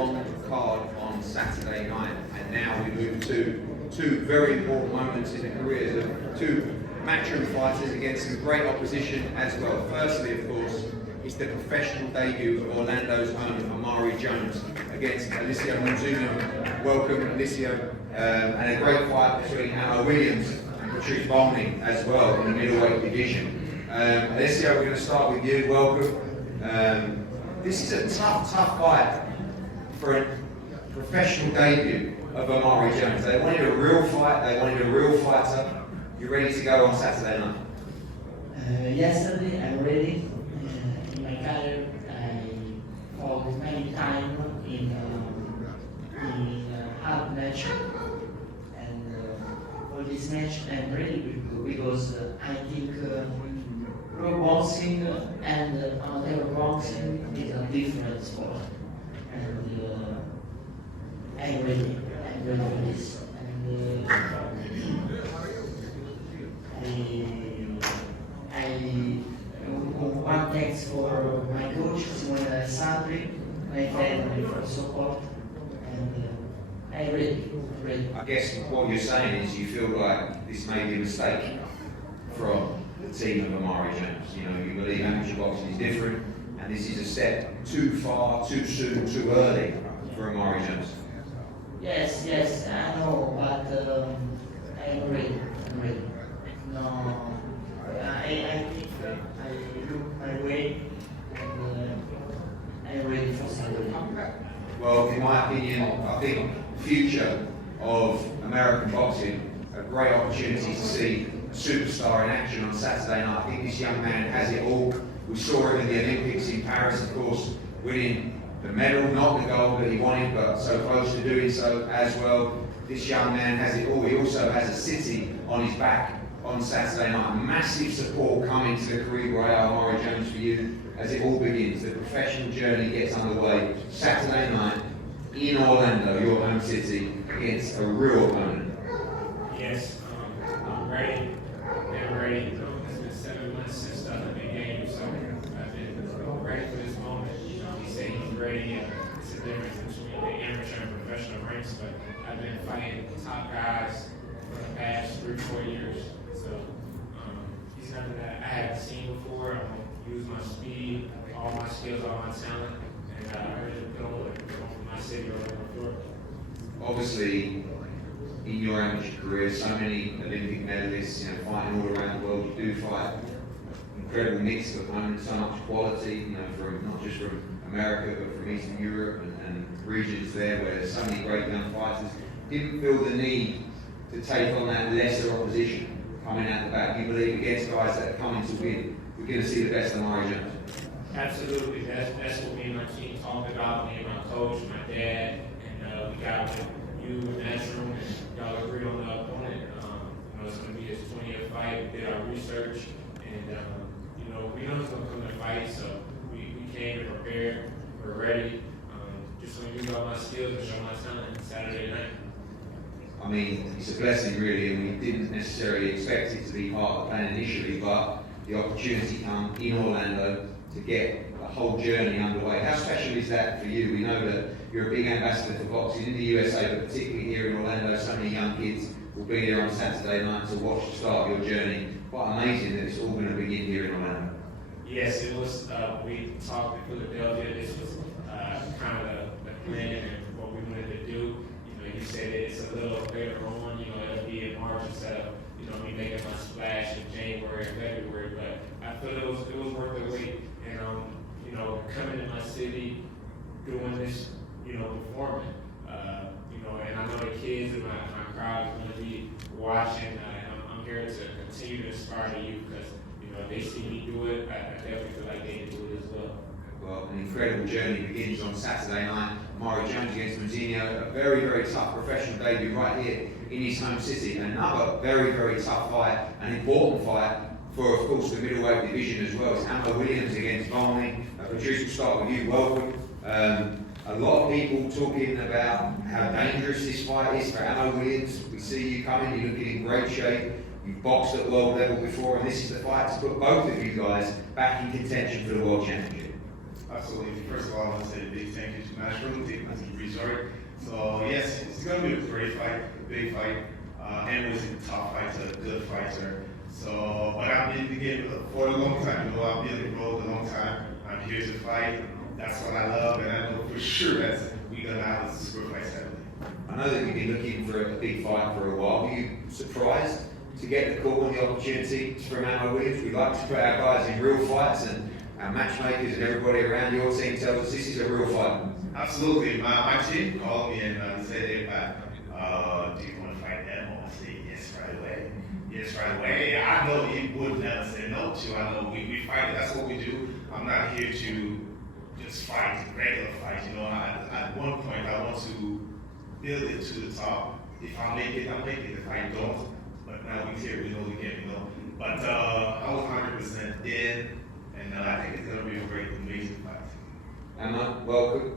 long card on Saturday night, and now we move to two very important moments in the careers of two matchroom fighters against some great opposition as well. Firstly, of course, is the professional debut of Orlando's own Omari Jones against Alessio. Welcome, Alessio. And a great fight between Omari Williams and Patrice Volny as well in the middleweight division. Alessio, we're going to start with you. Welcome. This is a tough fight for a professional debut of Omari Jones. They wanted a real fight, they wanted a real fighter. You ready to go on Saturday night? Yesterday I'm ready. In my career I fought many times in hard match, and for this match I'm ready because I think pro boxing and amateur boxing is a different sport, and I'm ready for this. And one thanks for my coach, Alessio, my family for support, and I'm ready. I guess what you're saying is you feel like this may be a mistake from the team of Omari Jones. You know, you believe amateur boxing is different, and this is a step too far, too soon, too early for Omari Jones. Yes, I know, but I'm ready. No, I think I look my way, and I'm ready for Saturday. Well, in my opinion, I think the future of American boxing, a great opportunity to see a superstar in action on Saturday night. I think this young man has it all. We saw him in the Olympics in Paris, of course, winning the medal, not the gold that he wanted, but so close to doing so as well. This young man has it all. He also has a city on his back on Saturday night. Massive support coming to the career of Omari Jones for you as it all begins. The professional journey gets underway Saturday night in Orlando, your home city, against a real opponent. Yes, I'm ready. I'm ready. It's been 7 months since the Olympic Games, so I've been ready for this moment. You know, he said he's ready. It's a difference between the amateur and professional ranks, but I've been fighting top guys for the past 3-4 years. So he's nothing that I haven't seen before. I'm going to use my speed, all my skills, all my talent, and I'm ready to put on for my city or Florida. Obviously, in your amateur career, so many Olympic medalists, you know, fighting all around the world. You do fight incredible mix of opponents, so much quality, you know, from not just from America, but from Eastern Europe and regions there where there's so many great young fighters. Didn't feel the need to take on that lesser opposition coming out the back. You believe against guys that are coming to win, we're going to see the best of Omari Jones. Absolutely. That's what me and my team talked about, me and my coach, my dad, and we got with you in that room, and y'all agreed on the opponent. You know, it's going to be his 20th fight. We did our research, and you know, we know he's going to come to fight, so we came and prepared. We're ready. Just going to use all my skills and show my talent Saturday night. I mean, it's a blessing really, and we didn't necessarily expect it to be part of the plan initially, but the opportunity come in Orlando to get the whole journey underway. How special is that for you? We know that you're a big ambassador for boxing in the USA, but particularly here in Orlando, so many young kids will be there on Saturday night to watch the start of your journey. Quite amazing that it's all going to begin here in Orlando. Yes, it was. We talked in Philadelphia. This was kind of the plan and what we wanted to do. You said it's a little later on, you know, it'll be in March instead of, you know, me making my splash in January and February, but I feel it was worth the wait. And, you know, coming to my city, doing this, you know, performing, you know, and I know the kids in my crowd is going to be watching, and I'm here to continue to inspire the youth because, you know, if they see me do it, I definitely feel like they can do it as well. Well, an incredible journey begins on Saturday night. Omari Jones against Mastronunzio, a very, very tough professional debut right here in his home city. Another very, very tough fight, an important fight for, of course, the middleweight division as well. It's Omari Williams against Volny. Patrice, we'll start with you. Welcome. A lot of people talking about how dangerous this fight is for Omari Williams. We see you coming, you're looking in great shape. You've boxed at world level before, and this is the fight to put both of you guys back in contention for the World Championship. Absolutely. First of all, I want to say a big thank you to Mastronunzio as a resort. So yes, it's going to be a great fight, a big fight. And was a tough fighter, a good fighter. So, but I've been in the game for a long time. You know, I've been in the road a long time. I'm here to fight. That's what I love, and I know for sure that we're gonna have a super fight Saturday. I know that you've been looking for a big fight for a while. Were you surprised to get the call and the opportunity from Ammo Williams? We like to put our guys in real fights, and our matchmakers and everybody around your team tells us this is a real fight. Absolutely. My team called me and said, "Hey, Pat, do you want to fight them?" I said, "Yes, right away." Yes, right away. I know he would never say no to. I know we fight. That's what we do. I'm not here to just fight, regular fight. You know, at one point I want to build it to the top. If I make it, I'll make it. If I don't, but now we're here, we know the game, you know. But I was 100% in, and I think it's going to be a great, amazing fight. Ammo, welcome.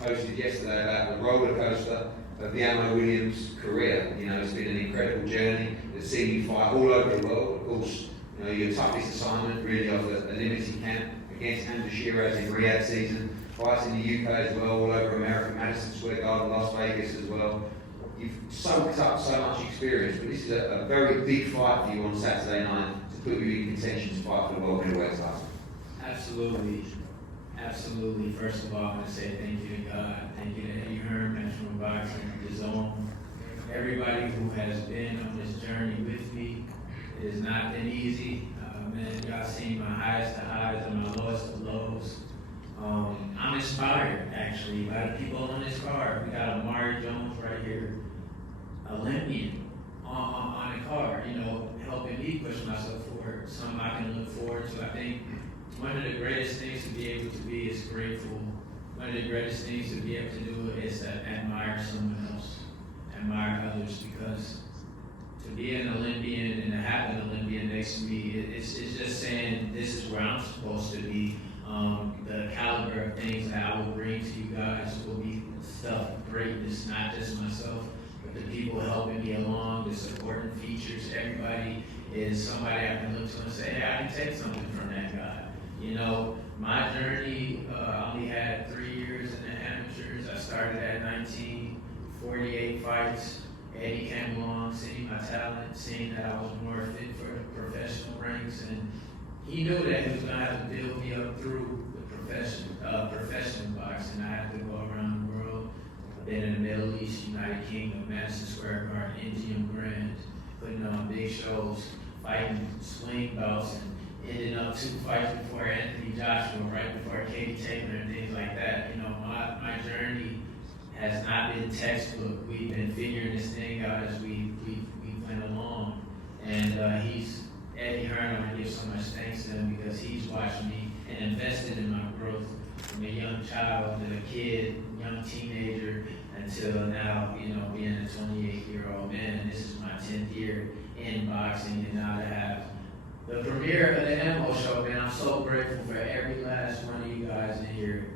Posted yesterday about the roller coaster of the Ammo Williams career. You know, it's been an incredible journey. It's seen you fight all over the world. Of course, you know, your toughest assignment really of a limited camp against Andrew Shiraz in Riyadh season. Fights in the UK as well, all over America, Madison Square Garden, Las Vegas as well. You've soaked up so much experience, but this is a very big fight for you on Saturday night to put you in contention to fight for the world middleweight title. Absolutely. Absolutely. First of all, I want to say thank you to God. Thank you to Eddie Hearn, National Boxing, The Zone, everybody who has been on this journey with me. It has not been easy. Man, y'all seen my highest to highs and my lowest to lows. I'm inspired, actually, by the people on this card. We got Omari Jones right here, Olympian on the card, you know, helping me push myself forward. Something I can look forward to. I think one of the greatest things to be able to be is grateful. One of the greatest things to be able to do is to admire someone else, admire others, because to be an Olympian and to have an Olympian next to me, it's just saying this is where I'm supposed to be. The caliber of things that I will bring to you guys will be stuff greatness, not just myself, but the people helping me along, the supporting features. Everybody is somebody I can look to and say, hey, I can take something from that guy. You know, my journey, I only had 3 years in the amateurs. I started at 19, 48 fights. Eddie came along, seeing my talent, seeing that I was more fit for the professional ranks, and he knew that he was going to have to build me up through the professional boxing. I had to go around the world. I've been in the Middle East, United Kingdom, Madison Square Garden, MGM Grand, putting on big shows, fighting swing belts, and ended up 2 fights before Anthony Joshua, right before Katie Taylor, and things like that. You know, my journey has not been textbook. We've been figuring this thing out as we went along, and Eddie Hearn, I want to give so much thanks to him because he's watched me and invested in my growth from a young child and a kid, young teenager, until now, you know, being a 28-year-old man. This is my 10th year in boxing, and now to have the premiere of the Ammo Show, man, I'm so grateful for every last one of you guys in here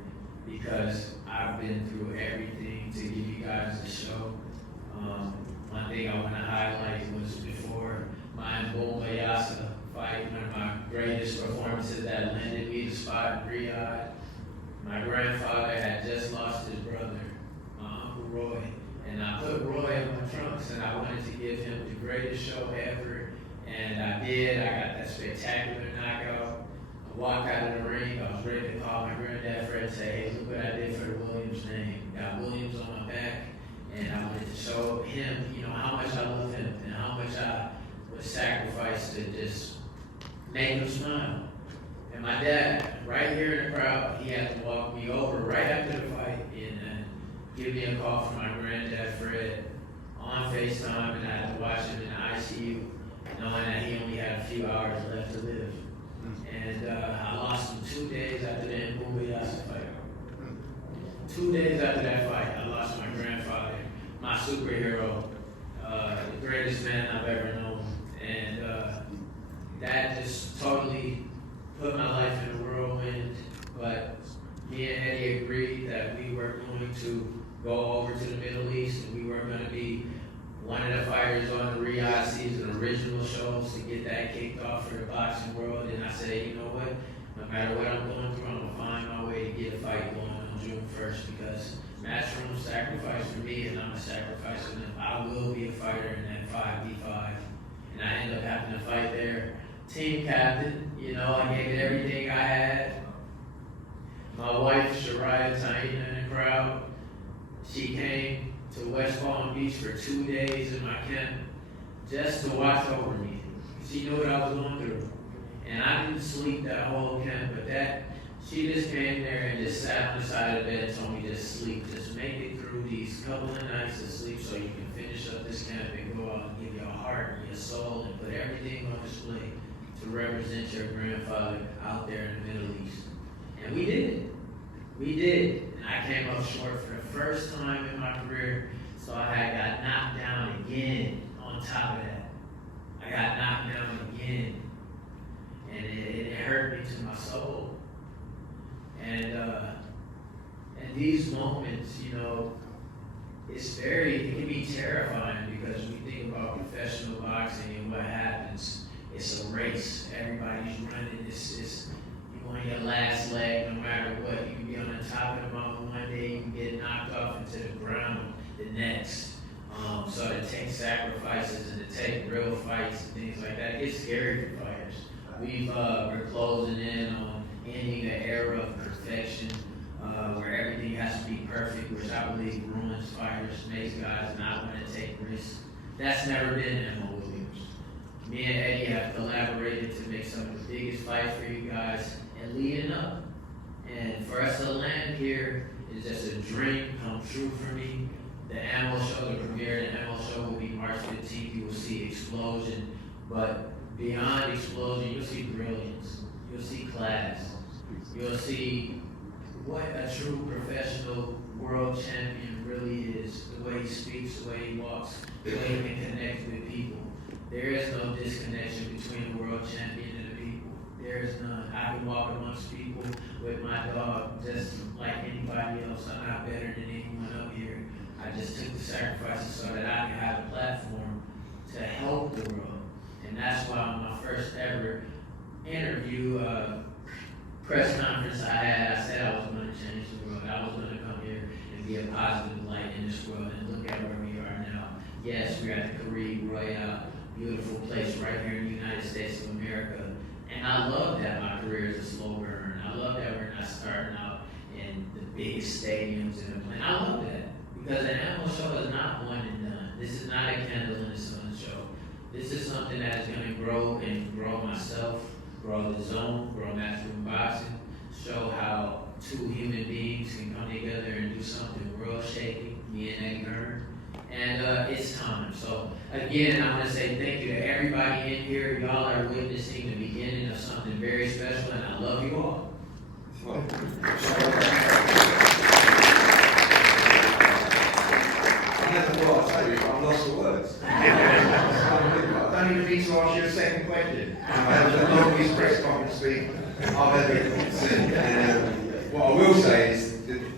because I've been through everything to give you guys the show. One thing I want to highlight was before my Bombayasa fight, one of my greatest performances that landed me the spot in Riyadh. My grandfather had just lost his brother, my Uncle Roy, and I put Roy in my trunks and I wanted to give him the greatest show ever, and I did. I got that spectacular knockout. I walked out of the ring, I was ready to call my granddad Fred and say, hey, look what I did for the Williams name. Got Williams on my back, and I wanted to show him, you know, how much I love him and how much I would sacrifice to just make him smile. And my dad, right here in the crowd, he had to walk me over right after the fight and give me a call from my granddad Fred on FaceTime, and I had to watch him in the ICU, knowing that he only had a few hours left to live. And I lost him 2 days after the Mbubayasa fight. 2 days after that fight, I lost my grandfather, my superhero, the greatest man I've ever known. And that just totally put my life in a whirlwind. But me and Eddie agreed that we were going to go over to the Middle East and we were going to be one of the fighters on the Riyadh season original shows to get that kicked off for the boxing world. And I said, you know what? no matter what I'm going through, I'm gonna find my way to get a fight going on June 1st because Mastronunzio sacrificed for me and I'm a sacrifice for them. I will be a fighter in that 5v5. And I end up having to fight there. Team captain, you know, I gave it everything I had. My wife, Shariah Taina, in the crowd, she came to West Palm Beach for 2 days in my camp just to watch over me. She knew what I was going through. And I didn't sleep that whole camp, but she just came there and just sat on the side of the bed and told me just sleep. Just make it through these couple of nights of sleep so you can finish up this camp and go out and give your heart and your soul and put everything on display to represent your grandfather out there in the Middle East. And we did it. We did. And I came up short for the first time in my career, so I had got knocked down again on top of that. I got knocked down again. And it hurt me to my soul. And these moments, you know, it can be terrifying because we think about professional boxing and what happens. It's a race. Everybody's running. You on your last leg no matter what. You can be on the top of the mountain one day, you can get knocked off into the ground the next. So to take sacrifices and to take real fights and things like that, it's scary for fighters. We're closing in on ending the era of perfection, where everything has to be perfect, which I believe ruins fighters, makes guys not want to take risks. That's never been Emma Williams. Me and Eddie have collaborated to make some of the biggest fights for you guys and leading up. And for us to land here is just a dream come true for me. The Ammo Show, the premiere of the Ammo Show will be March 15th. You will see explosion, but beyond explosion, you'll see brilliance. You'll see class. You'll see what a true professional world champion really is. The way he speaks, the way he walks, the way he can connect with people. There is no disconnection between the world champion and the people. There is none. I can walk amongst people with my dog just like anybody else. I'm not better than anyone up here. I just took the sacrifices so that I can have a platform to help the world. And that's why on my first ever interview, press conference I said I was going to change the world. I was going to come here and be a positive light in this world and look at where we are now. Yes, we're at the Caribe Royale, beautiful place right here in the United States of America. And I love that my career is a slow burn. I love that we're not starting out in the biggest stadiums in the planet. I love that. Because an Ammo Show is not one and done. This is not a candle in the sun show. This is something that is going to grow and grow myself, grow the zone, grow Mastronunzio boxing, show how two human beings can come together and do something world shaking, me and Eddie Hearn. And it's time. So again, I want to say thank you to everybody in here. Y'all are witnessing the beginning of something very special, and I love you all. I'm lost for words. I don't even need to ask you a second question. That was the longest press conference speech I've ever seen. And what I will say is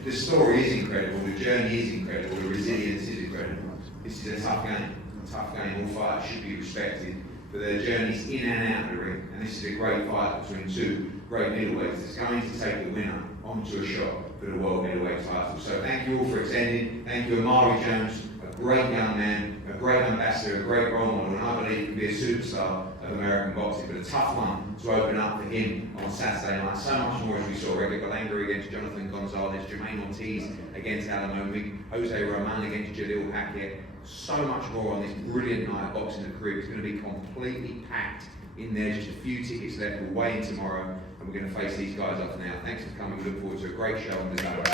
the story is incredible, the journey is incredible, the resilience is incredible. This is a tough game. All fighters should be respected for their journeys in and out of the ring. And this is a great fight between two great middleweights that's going to take the winner onto a shot for the world middleweight title. So thank you all for attending. Thank you, Omari Jones, a great young man, a great ambassador, a great role model, and I believe can be a superstar of American boxing, but a tough one to open up for him on Saturday night. So much more as we saw. Reggie Belanga against Jonathan Gonzalez, Jermaine Ortiz against Alamomi, Jose Roman against Jalil Hackett. So much more on this brilliant night of boxing in the Caribbean. It's going to be completely packed in there. Just a few tickets left. We'll weigh in tomorrow, and we're going to face these guys off now. Thanks for coming. We look forward to a great show on the Saturday.